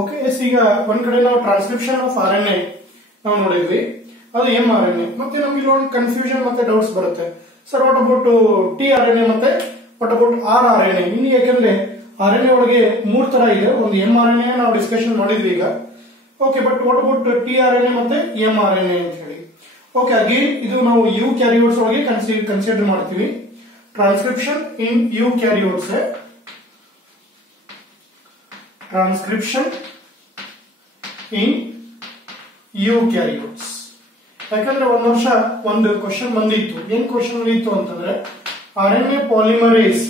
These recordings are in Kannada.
ಓಕೆ ಎಸ್, ಈಗ ಒಂದ್ ಕಡೆ ನಾವು ಟ್ರಾನ್ಸ್ಕ್ರಿಪ್ಷನ್ ಆಫ್ RNA ನಾವು ನೋಡಿದ್ವಿ, ಅದು mRNA. ಮತ್ತೆ ನಮ್ಗೆ ಇಲ್ಲೊಂದು ಕನ್ಫ್ಯೂಷನ್ ಮತ್ತೆ ಡೌಟ್ಸ್ ಬರುತ್ತೆ, ಸರ್ ವಾಟ್ ಅಬೌಟ್ tRNA ಮತ್ತೆ ವಾಟ್ ಅಬೌಟ್ rRNA? ಇಲ್ಲಿ ಯಾಕಂದ್ರೆ RNA ಒಳಗೆ 3 ತರ ಇದೆ, ಒಂದು mRNA ನಾವು ಡಿಸ್ಕಷನ್ ಮಾಡಿದ್ವಿ ಈಗ. Okay, but what about tRNA ಮತ್ತೆ mRNA ಅಂತ ಹೇಳಿ. ಓಕೆ, ಅಗೇನ್ ಇದು ನಾವು ಯುಕ್ಯಾರಿಯೋಟ್ಸ್ ಒಳಗೆ ಕನ್ಸಿಡರ್ ಮಾಡ್ತೀವಿ. ಟ್ರಾನ್ಸ್ಕ್ರಿಪ್ಷನ್ ಇನ್ ಯುಕ್ಯಾರಿಯೋಟ್ಸ್, ಟ್ರಾನ್ಸ್ಕ್ರಿಪ್ಷನ್ ಇನ್ ಯುಕ್ಯಾರಿಯೋಟ್ಸ್. ಯಾಕಂದ್ರೆ ಒಂದ್ ವರ್ಷ ಒಂದು ಕ್ವಶನ್ ಬಂದಿತ್ತು. ಏನ್ ಕ್ವಶನ್ ಬಂದಿತ್ತು ಅಂತಂದ್ರೆ RNA polymerase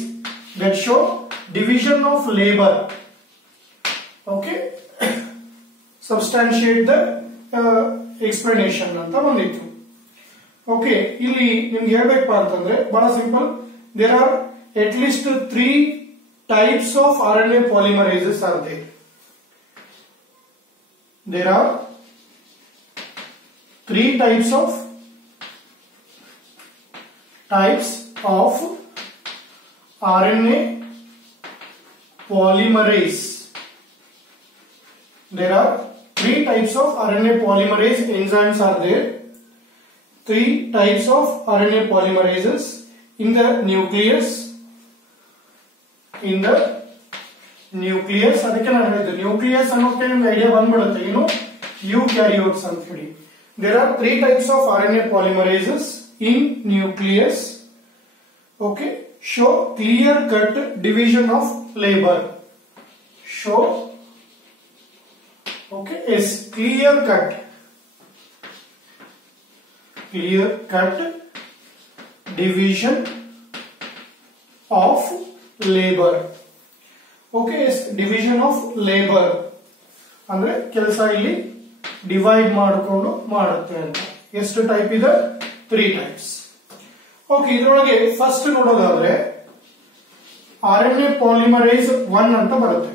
that show division of labour. Okay, substantiate the explanation ಅಂತ ಬಂದಿತ್ತು. ಓಕೆ, ಇಲ್ಲಿ ನಿಮ್ಗೆ ಹೇಳ್ಬೇಕಪ್ಪ ಅಂತಂದ್ರೆ ಬಹಳ simple. There are at least 3 types of RNA polymerases are there. There are 3 types of RNA polymerase. There are 3 types of RNA polymerase enzymes are there. 3 types of RNA polymerases in the nucleus. In the nucleus, ಅದಕ್ಕೆ ನಾನು ಹೇಳಿದ್ದು ನ್ಯೂಕ್ಲಿಯಸ್ ಅನ್ನೋಕೆ ನಿಮ್ಗೆ ಐಡಿಯಾ ಬಂದ್ಬಿಡುತ್ತೆ, ಇನ್ನು ಯುಕ್ಯಾರಿಯೋಟ್ಸ್ ಅಂತ ಹೇಳಿ. There are 3 types of RNA polymerases in nucleus. Okay, show clear cut division of labor. Show, okay, is clear cut division of labor. Okay, is division of labor ಅಂದ್ರೆ ಕೆಲಸ ಇಲ್ಲಿ ಡಿವೈಡ್ ಮಾಡಿಕೊಂಡು ಮಾಡುತ್ತೆ ಅಂತ. ಎಷ್ಟು ಟೈಪ್ ಇದೆ? 3 ಟೈಪ್ಸ್. ಓಕೆ, ಇದರೊಳಗೆ ಫಸ್ಟ್ ನೋಡೋದಾದ್ರೆ RNA ಪಾಲಿಮರೇಸ್ 1 ಅಂತ ಬರುತ್ತೆ.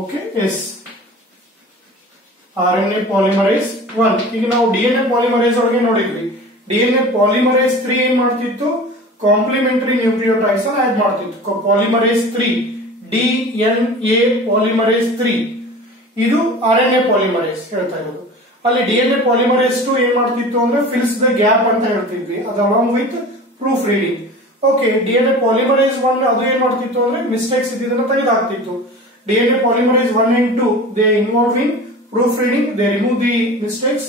Okay, yes RNA polymerase 1. ಈಗ ನಾವು DNA ಪಾಲಿಮರೇಸ್ ಒಳಗೆ ನೋಡಿದ್ವಿ. DNA ಪಾಲಿಮರೇಸ್ 3 ಏನ್ ಮಾಡ್ತಿತ್ತು? ಕಾಂಪ್ಲಿಮೆಂಟರಿ ನ್ಯೂಕ್ಲಿಯೋಟೈಡ್ಸ್ ಅನ್ನು ಆಡ್ ಮಾಡ್ತಿತ್ತು. ಪಾಲಿಮರೇಸ್ 3, DNA ಪಾಲಿಮರೇಸ್ 3, ಇದು RNA ಪಾಲಿಮರೇಸ್ ಹೇಳ್ತಾ ಇರೋದು. ಅಲ್ಲಿ DNA ಪಾಲಿಮರೇಸ್ 2 ಏನ್ ಮಾಡ್ತಿತ್ತು ಅಂದ್ರೆ ಫಿಲ್ಸ್ ದ ಗ್ಯಾಪ್ ಅಂತ ಹೇಳ್ತಿದ್ವಿ, ಅದು along with proofreading. Okay, DNA polymerase 1 ಅದು ಏನ್ ಮಾಡ್ತಿತ್ತು ಅಂದ್ರೆ ಮಿಸ್ಟೇಕ್ಸ್ ಇದ್ದಿದ್ದನ್ನ ತೆಗೆದುಹಾಕ್ತಿತ್ತು. DNA polymerase 1 and 2 they involve in proofreading, they remove the mistakes.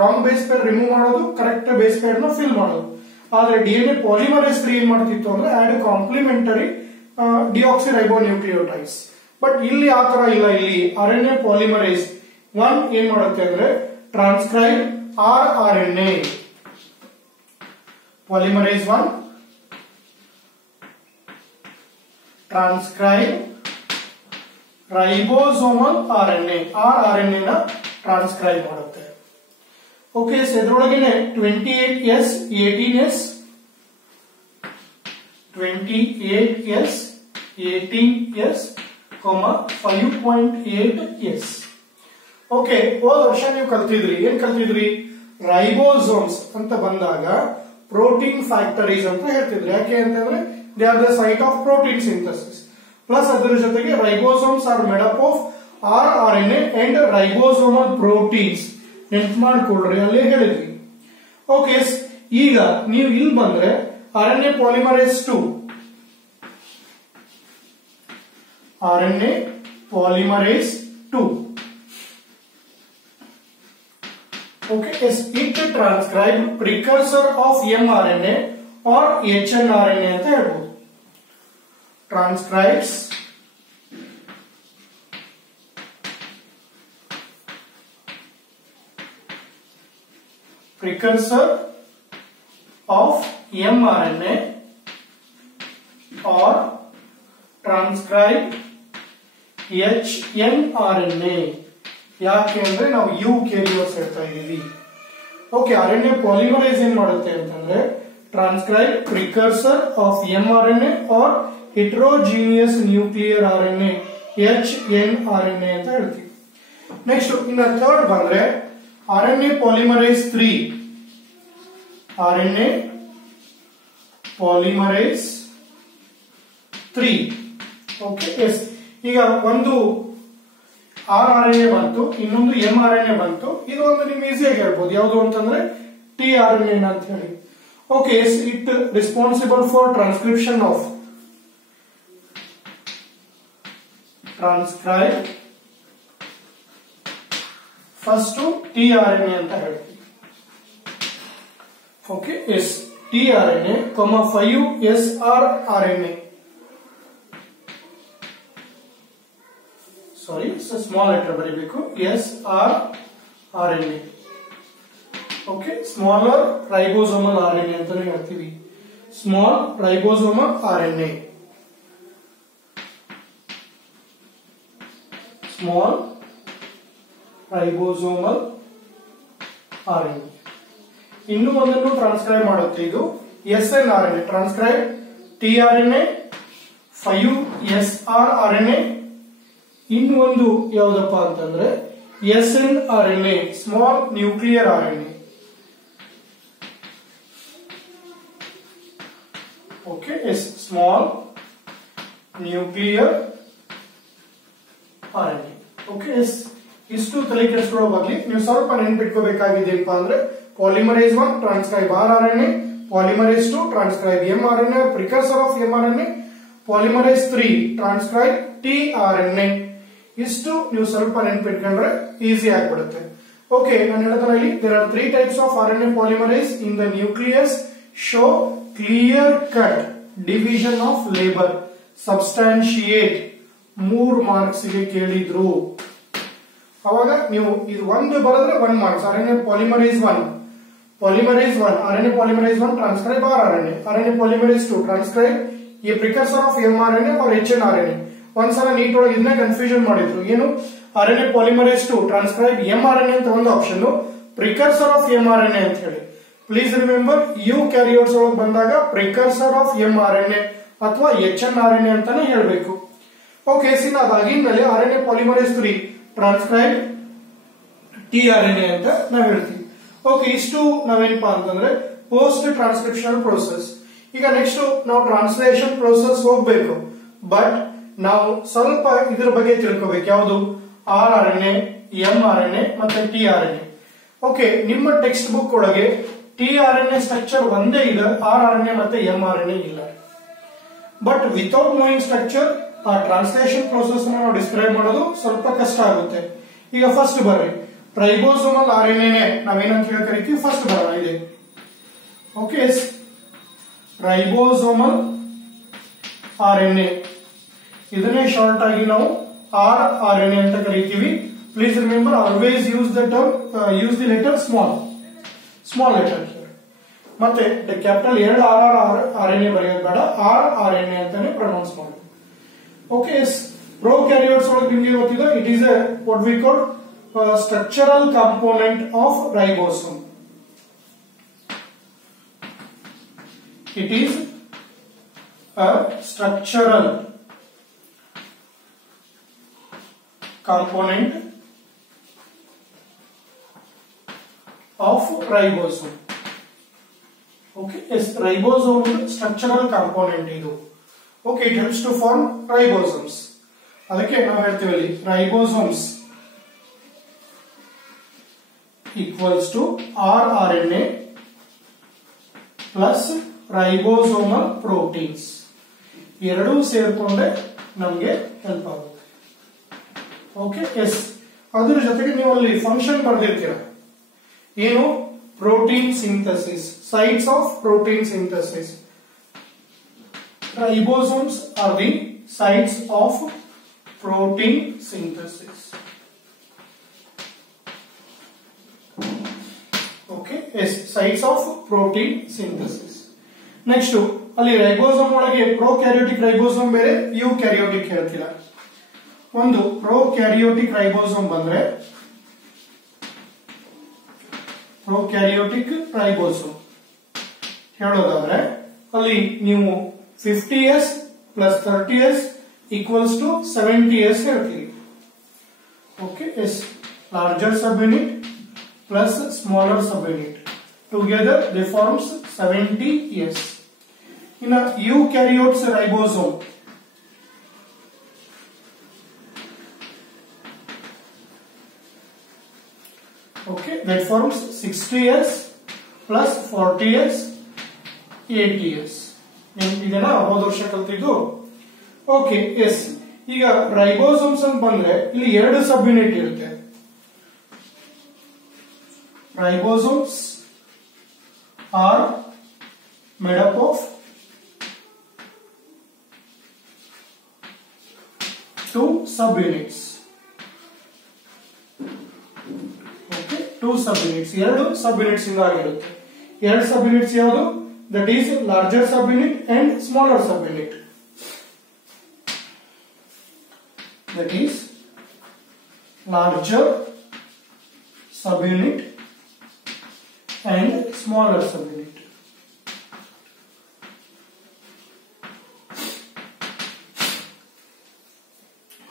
Wrong base pair remove ಮಾಡೋದು, ಕರೆಕ್ಟ್ ಬೇಸ್ ಪೇರ್ ನ ಫಿಲ್ ಮಾಡೋದು. ಆದ್ರೆ DNA ಪಾಲಿಮರೇಸ್ 3 ಏನ್ ಮಾಡ್ತಿತ್ತು ಅಂದ್ರೆ ಆಡ್ ಕಾಂಪ್ಲಿಮೆಂಟರಿ ಡಿಆಕ್ಸಿರೈಬೋನ್ಯೂಕ್ಲಿಯೋಟೈಡ್ಸ್. ಬಟ್ ಇಲ್ಲಿ ಆತರ ಇಲ್ಲ. ಇಲ್ಲಿ RNA ಪಾಲಿಮರೇಸ್ 1 ಏನ್ ಮಾಡುತ್ತೆ ಅಂದ್ರೆ transcribe rRNA. Polymerase 1 transcribe ribosomal RNA, rRNA ನ ಟ್ರಾನ್ಸ್ಕ್ರೈಬ್ ಮಾಡುತ್ತೆ. ಓಕೆ, ಇದರೊಳಗೇನೆ 28S, 18S, 28S, 18S, 5.8S. Okay, ಹೋದ ವರ್ಷ ನೀವು ಕಲ್ತಿದ್ರಿ. ಏನ್ ಕಲ್ತಿದ್ರಿ? ರೈಬೋಸೋಮ್ಸ್ ಅಂತ ಬಂದಾಗ ಪ್ರೋಟೀನ್ ಫ್ಯಾಕ್ಟರೀಸ್ ಅಂತ ಹೇಳ್ತಿದ್ರಿ. ಯಾಕೆ ಅಂತಂದ್ರೆ they are the site of protein synthesis. Plus ಅದರ ಜೊತೆಗೆ ribosomes are made up of rRNA and ribosomal proteins. ನೆನ್ಪು ಮಾಡ್ಕೊಳ್ರಿ, ಅಲ್ಲೇ ಹೇಳಿದ್ವಿ. ಓಕೆ, ಈಗ ನೀವು ಇಲ್ಲಿ ಬಂದ್ರೆ RNA polymerase 2, RNA polymerase 2. Okay, is it transcribe precursor of mRNA or hnRNA ಅಂತ ಹೇಳ್ಬೋದು. Transcribes precursor of mRNA or transcribe hnRNA. ಯಾಕೆ ಅಂದ್ರೆ ನಾವು ಯುಕ್ಯಾರಿಯೋಟ್ಸ್ ಹೇಳ್ತಾ ಇದೀವಿ. ಓಕೆ, RNA ಪಾಲಿಮರೇಸ್ ಏನ್ ಮಾಡುತ್ತೆ ಅಂತಂದ್ರೆ transcribe precursor of mRNA or heterogeneous nuclear RNA, hnRNA ಅಂತ ಹೇಳ್ತೀವಿ. ನೆಕ್ಸ್ಟ್ ಇನ್ನ ಥರ್ಡ್ ಬಂದ್ರೆ RNA polymerase 3, RNA polymerase 3. Okay, yes. ಈಗ ಒಂದು ಆರ್ ಆರ್ ಎನ್ ಎ ಬಂತು, ಇನ್ನೊಂದು ಎಂ ಆರ್ ಎನ್ ಎ ಬಂತು. ಇದು ಒಂದು ನಿಮ್ಗೆ ಈಸಿಯಾಗಿ ಹೇಳ್ಬೋದು, ಯಾವುದು ಅಂತಂದ್ರೆ ಟಿ ಆರ್ ಎನ್ ಎ ಅಂತ ಹೇಳಿ. Okay, it responsible for transcription of transcribe first T R N A ಅಂತ ಹೇಳ್ತೀವಿ. Okay, S T R N A, 5 S R R N A. Sorry, small letter ಬರೀಬೇಕು, S R R N A. Okay, smaller ribosomal R N A ಅಂತಾನೆ ಹೇಳ್ತೀವಿ. Small ribosomal R N A, small ribosomal R N A. ಇನ್ನು ಒಂದನ್ನು ಟ್ರಾನ್ಸ್ಕ್ರೈಬ್ ಮಾಡುತ್ತೆ, ಇದು S N R N A. Transcribe T R N A, 5 S R R N A. ಇನ್ನು ಒಂದು ಯಾವ್ದಪ್ಪ ಅಂತಂದ್ರೆ S N R N A, small nuclear R N A. Okay, S small nuclear R N A. Okay, yes ಇಷ್ಟು ತಲೆ ಕೆಡಿಸ್ಕೊಳ್ಳೋ ಬದಲಿ ನೀವು ಸ್ವಲ್ಪ ನೆನ್ಪಿಟ್ಕೋಬೇಕಾಗಿದ್ದೇನಪ್ಪ ಅಂದ್ರೆ polymerase 1 transcribe R R N A, polymerase 2 transcribe M R N A, precursor of M R N A, polymerase 3 transcribe T R N A. ಇಷ್ಟು ನೀವು ಸ್ವಲ್ಪ ನೆನ್ಪಿಟ್ಕೊಂಡ್ರೆ ಈಸಿ ಆಗ್ಬಿಡುತ್ತೆ. ಓಕೆ, ನಾನು ಹೇಳ್ತಾನೆ ಇಲ್ಲಿ there are 3 types of R N A polymerase in the nucleus. Show clear cut division of labour. Substantiate 3 marks ಗೆ ಕೇಳಿದ್ರು. ಅವಾಗ ನೀವು ಇದು ಒಂದು ಬರೆದ್ರೆ 1 marks. R N A polymerase 1, polymerase 1, R N A polymerase 1 transcribe R R N A, R N A polymerase 2 transcribe a precursor of M R N A or H N R N A. ಒಂದ್ಸಲ ನೀಟ್ ಒಳಗೆ ಇದನ್ನ ಕನ್ಫ್ಯೂಷನ್ ಮಾಡಿದ್ರು, ಏನು R N A polymerase 2 transcribe M R N A ಅಂತ ಒಂದು option, precursor of M R N A ಅಂತ ಹೇಳಿ. ಪ್ಲೀಸ್ ರಿಮೆಂಬರ್, ಯು ಕ್ಯಾರಿಯರ್ಸ್ ಒಳಗೆ ಬಂದಾಗ precursor of M R N A ಅಥವಾ H N R N A ಅಂತಾನೆ ಹೇಳ್ಬೇಕು. ಓಕೆ, ಅದಾಗಿದ್ಮೇಲೆ R N A polymerase 3 transcribe T R N A ಅಂತ ನಾವ್ ಹೇಳ್ತೀವಿ. ಓಕೆ, ಇಷ್ಟು ನಾವೇನಪ್ಪಾ ಅಂತಂದ್ರೆ ಪೋಸ್ಟ್ ಟ್ರಾನ್ಸ್ಕ್ರಿಪ್ಷನಲ್ ಪ್ರೋಸೆಸ್. ಈಗ ನೆಕ್ಸ್ಟ್ ನಾವು ಟ್ರಾನ್ಸ್ಲೇಷನ್ ಪ್ರೋಸೆಸ್ ಹೋಗ್ಬೇಕು, ಬಟ್ ನಾವು ಸ್ವಲ್ಪ ಇದ್ರ ಬಗ್ಗೆ ತಿಳ್ಕೋಬೇಕು. ಯಾವುದು R R N A, M R N A ಮತ್ತೆ T R N A. Okay, ನಿಮ್ಮ ಟೆಕ್ಸ್ಟ್ ಬುಕ್ ಒಳಗೆ T R N A structure ಒಂದೇ ಇದೆ, ಆರ್ ಆರ್ ಎನ್ ಎ ಮತ್ತೆ ಎಂ ಆರ್ ಎನ್ ಎ ಇಲ್ಲ. ಬಟ್ ವಿತೌಟ್ ನೋಯಿಂಗ್ ಸ್ಟ್ರಕ್ಚರ್ ಆ ಟ್ರಾನ್ಸ್ಲೇಷನ್ ಪ್ರೋಸೆಸ್ ನಾವು ಡಿಸ್ಕ್ರೈಬ್ ಮಾಡೋದು ಸ್ವಲ್ಪ ಕಷ್ಟ ಆಗುತ್ತೆ. ಈಗ ಫಸ್ಟ್ ಬರ್ರಿ, ರೈಬೋಸೋಮಲ್ ಆರ್ ಎನ್ ಎ ನಾವೇನಂತ ಹೇಳಿ ಕರಿತೀವಿ, ಫಸ್ಟ್ ಬರೋಣ ಇದೆ. Okay, ribosomal R N A, ಇದನ್ನೇ ಶಾರ್ಟ್ ಆಗಿ ನಾವು ಆರ್ ಆರ್ ಎನ್ ಎ ಅಂತ ಕರಿತೀವಿ. Please remember, always use the term, use the letter small letter. ಮತ್ತೆ ಕ್ಯಾಪಿಟಲ್ 2 ಆರ್ ಎನ್ ಎ ಬರೆಯೋದು ಬೇಡ, ಆರ್ ಆರ್ ಎನ್ ಎ ಅಂತಾನೆ ಪ್ರೊನೌನ್ಸ್ ಮಾಡಿ. ಓಕೆ, ಪ್ರೋ ಕ್ಯಾರಿಯೋಟ್ಸ್ ಒಳಗೆ ನಿಮ್ಗೆ ಗೊತ್ತಿದೆ, it is A what we call structural component of ribosome. It is a structural component of ribosome. Okay, yes, ribosome structural component idu. Okay, it helps to form ribosomes. ಅದಕ್ಕೆ ನಾವು ಹೇಳ್ತೀವಿ ಅಲ್ಲಿ ribosomes equals to rRNA plus ribosomal proteins. ಎರಡೂ ಸೇರ್ಕೊಂಡೆ ನಮಗೆ ಹೆಲ್ಪ್ ಆಗುತ್ತೆ. ಓಕೆ, ಎಸ್ ಅದ್ರ ಜೊತೆಗೆ ನೀವು ಅಲ್ಲಿ ಫಂಕ್ಷನ್ ಬರ್ದಿರ್ತೀರ, ಏನು protein synthesis, sites of protein synthesis. Ribosomes are the sites of protein synthesis. Okay, yes sites of protein synthesis. Next ಅಲ್ಲಿ ರೈಬೋಸೋಮ್ ಒಳಗೆ ಪ್ರೋ ಕ್ಯಾರಿಯೋಟಿಕ್ ರೈಬೋಸೋಮ್ ಬೇರೆ, ಯು ಕ್ಯಾರಿಯೋಟಿಕ್ ಹೇಳ್ತೀರಾ. ಒಂದು ಪ್ರೋ ಕ್ಯಾರಿಯೋಟಿಕ್ ರೈಬೋಸೋಮ್ ಬಂದ್ರೆ ಪ್ರೋ ಕ್ಯಾರಿಯೋಟಿಕ್ ರೈಬೋಸೋಮ್ ಹೇಳೋದಾದ್ರೆ ಅಲ್ಲಿ ನೀವು 50s plus 30s equals to 70s ಹೇಳ್ತೀರಿ. Okay, yes larger subunit plus smaller subunit together they forms 70s. In a eukaryotes ribosome, Okay, that forms 60s plus 40s 80s. ಇದನ್ನ ಹೋದ ವರ್ಷ ಕಲ್ತಿದ್ದು. ಓಕೆ ಎಸ್, ಈಗ ರೈಬೋಸೋಮ್ಸ್ ಅಂತ ಬಂದ್ರೆ ಇಲ್ಲಿ ಎರಡು ಸಬ್ ಯೂನಿಟ್ ಇರುತ್ತೆ. Ribosomes are made up of two sub units. Okay, two sub units, ಎರಡು ಸಬ್ ಯೂನಿಟ್ಸ್ ಇಂದ ಆಗಿರುತ್ತೆ. ಎರಡು ಸಬ್ ಯೂನಿಟ್ಸ್ ಯಾವುದು? That is larger sub unit and smaller sub unit. That is larger subunit and smaller subunit.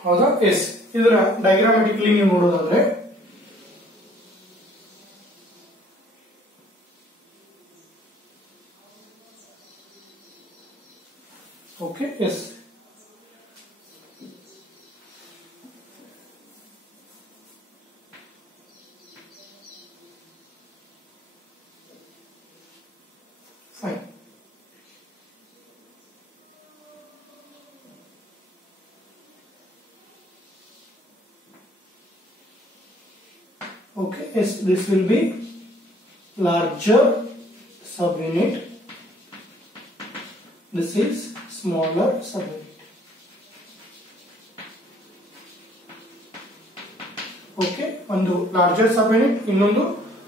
ಹೌದಾ? ಎಸ್, ಇದರ ಡಯಾಗ್ರಾಮೆಟಿಕಲಿ ನೀವು ನೋಡೋದಾದ್ರೆ okay yes, fine. Okay, yes, this will be larger subunit. This is smaller subunit. Okay, ಒಂದು larger subunit, ಇನ್ನೊಂದು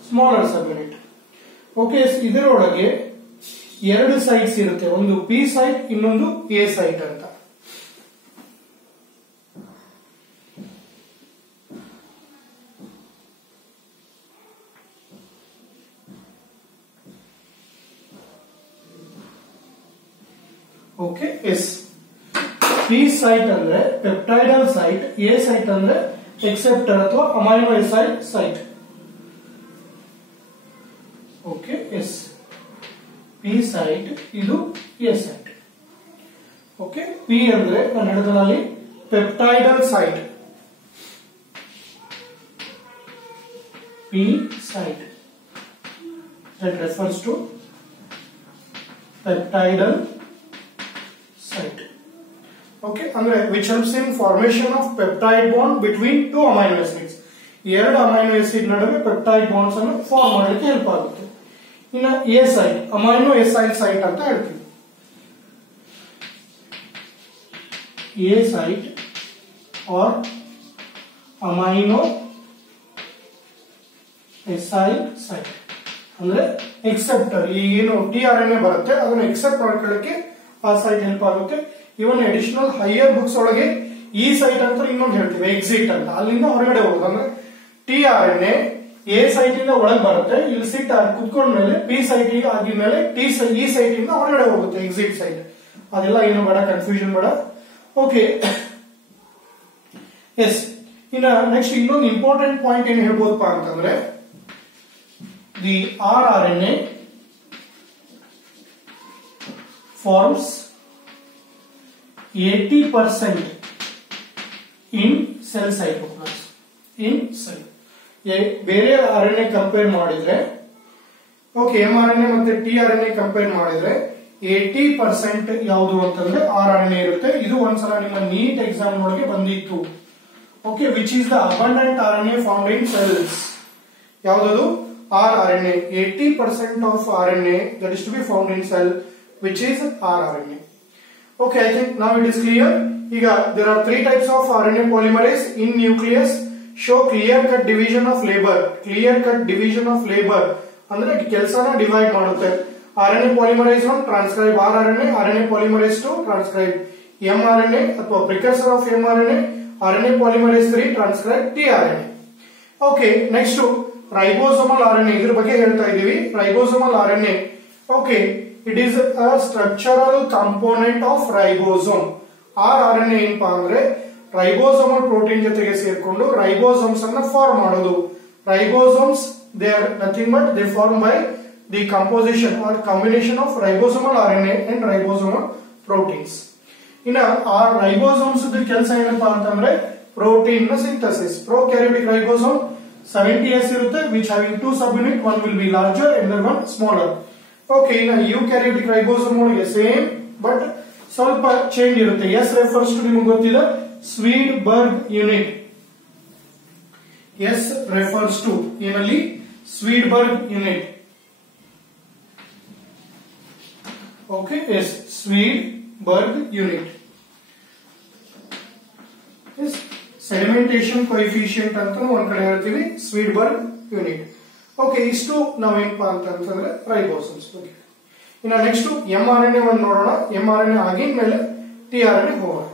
smaller subunit. Okay, ಇದರೊಳಗೆ ಎರಡು ಸೈಟ್ಸ್ ಇರುತ್ತೆ, ಒಂದು ಪಿ ಸೈಟ್ ಇನ್ನೊಂದು ಎ ಸೈಟ್ ಅಂತ. ಓಕೆ ಎಸ್, ಪಿ ಸೈಟ್ ಅಂದ್ರೆ ಪೆಪ್ಟೈಡಲ್ ಸೈಟ್, ಎ ಸೈಟ್ ಅಂದ್ರೆ ಎಕ್ಸೆಪ್ಟರ್ ಅಥವಾ amino acid site. Okay yes, P site, ಇದು ಎ ಸೈಟ್. ಓಕೆ, ಪಿ ಅಂದ್ರೆ ಕನ್ನಡದಲ್ಲಿ peptidal site, P site, that refers to peptidal site. Okay, ಅಂದ್ರೆ which helps in formation of peptide bond between two amino acids. ಎರಡು ಅಮೈನೋ ಆಸಿಡ್ ನಡುವೆ ಪೆಪ್ಟೈಡ್ ಬಾಂಡ್ಸ್ ಅನ್ನು ಫಾರ್ಮ್ ಮಾಡಲಿಕ್ಕೆ ಹೆಲ್ಪ್ ಆಗುತ್ತೆ. ಇನ್ನು A site, amino acyl site ಅಂತ ಹೇಳ್ತೀವಿ. A site or amino acyl site ಅಂದ್ರೆ ಎಕ್ಸೆಪ್ಟರ್, ಈ ಏನು ಟಿಆರ್ಎನ್ಎ ಬರುತ್ತೆ ಅದನ್ನು ಎಕ್ಸೆಪ್ಟ್ ಮಾಡ್ಕೊಳ್ಳಕ್ಕೆ ಆ ಸೈಟ್ ಹೆಲ್ಪ್ ಆಗುತ್ತೆ. ಇವನ್ ಅಡಿಷನಲ್ ಹೈಯರ್ ಬುಕ್ಸ್ ಒಳಗೆ ಈ ಸೈಟ್ ಅಂತ ಇನ್ನೊಂದು ಹೇಳ್ತೀವಿ, ಎಕ್ಸಿಟ್ ಅಂತ. ಅಲ್ಲಿಂದ ಹೊರಗಡೆ ಹೋಗೋದು ಅಂದ್ರೆ ಟಿಆರ್ಎನ್ಎ ಎ ಸೈಟ್ ಇಂದ ಒಳಗೆ ಬರುತ್ತೆ, ಇಲ್ಲಿ ಸಿಟ್ ಕುತ್ಕೊಂಡ್ಮೇಲೆ ಪಿ ಸೈಟ್ ಆಗಿದ್ಮೇಲೆ ಈ ಸೈಟ್ ಇಂದ ಹೊರಗಡೆ ಹೋಗುತ್ತೆ, ಎಕ್ಸಿಟ್ ಸೈಟ್. ಅದೆಲ್ಲ ಏನು ಬೇಡ, ಕನ್ಫ್ಯೂಷನ್ ಬೇಡ. ಓಕೆ ಎಸ್, ಇನ್ನ ನೆಕ್ಸ್ಟ್ ಇನ್ನೊಂದು ಇಂಪಾರ್ಟೆಂಟ್ ಪಾಯಿಂಟ್ ಏನ್ ಹೇಳ್ಬೋದಪ್ಪ ಅಂತಂದ್ರೆ, the rRNA forms 80% in cell cytoplasm. In cell ಬೇರೆ RNA ಕಂಪೇರ್ ಮಾಡಿದ್ರೆ, ಓಕೆ mRNA ಮತ್ತೆ tRNA ಕಂಪೇರ್ ಮಾಡಿದ್ರೆ 80% ಯಾವುದು ಅಂತಂದ್ರೆ rRNA ಇರುತ್ತೆ. ಇದು ಒಂದ್ಸಲ ನಿಮ್ಮ ನೀಟ್ ಎಕ್ಸಾಮ್ ಒಳಗೆ ಬಂದಿತ್ತು. Okay, which is the abundant RNA found in cells. ಯಾವುದು? rRNA. 80% of RNA that is to be found in cell, which is rRNA. Okay, I think now it is clear. There are three types of RNA polymerase in nucleus. Show clear-cut division of labor. Clear-cut division of labor ಅಂದ್ರೆ ಕೆಲಸನ ಡಿವೈಡ್ ಮಾಡುತ್ತೆ. RNA polymerase 1 transcribe rRNA, RNA polymerase 2 transcribe mRNA ಅಥವಾ precursor of mRNA, RNA polymerase 3 transcribe tRNA. Okay, next ribosomal RNA, ಇದ್ರ ಬಗ್ಗೆ ಹೇಳ್ತಾ ಇದೀವಿ. Ribosomal RNA, okay, it is a structural component of ribosome. RNA ಏನಪ್ಪಾ ಅಂದ್ರೆ ರೈಬೋಸೋಮಲ್ ಪ್ರೋಟೀನ್ ಜೊತೆಗೆ ಸೇರ್ಕೊಂಡು ರೈಬೋಸೋಮ್ಸ್ ಅನ್ನ ಫಾರ್ಮ್ ಮಾಡೋದು. Ribosomes they are nothing but they form by the composition or combination of ribosomal RNA and ribosomal proteins. ಇನ್ನ ಆ ರೈಬೋಸೋಮ್ಸ್ ಕೆಲಸ ಏನಪ್ಪಾ ಅಂತಂದ್ರೆ ಪ್ರೋಟೀನ್ ನ ಸಿಂಥಸಿಸ್. ಪ್ರೊಕ್ಯಾರಿಯೋಟಿಕ್ ರೈಬೋಸೋಮ್ 70s ಇರುತ್ತೆ, which having 2 subunit, one will be larger and the one smaller. Okay, now eukaryotic ribosome ಒಳಗೆ ಸೇಮ್ ಬಟ್ ಸ್ವಲ್ಪ ಚೇಂಜ್ ಇರುತ್ತೆ. S refers to ನಿಮಗೆ ಗೊತ್ತಿದೆ Swedberg unit. S refers to ಏನಲ್ಲಿ Swedberg unit. Okay, yes, Swedberg unit. Yes, sedimentation coefficient ಅಂತ ಒಂದ್ ಕಡೆ ಹೇಳ್ತೀವಿ Swedberg unit. ಓಕೆ, ಇಷ್ಟು ನಾವೇನಪ್ಪಾ ಅಂತಂದ್ರೆ ರೈಬೋಸೋಮ್ಸ್ ಬಗ್ಗೆ. ಇನ್ನು ನೆಕ್ಸ್ಟ್ mRNA ಒಂದು ನೋಡೋಣ. mRNA ಆಗಿದ ಮೇಲೆ tRNA ಹೋಗೋಣ.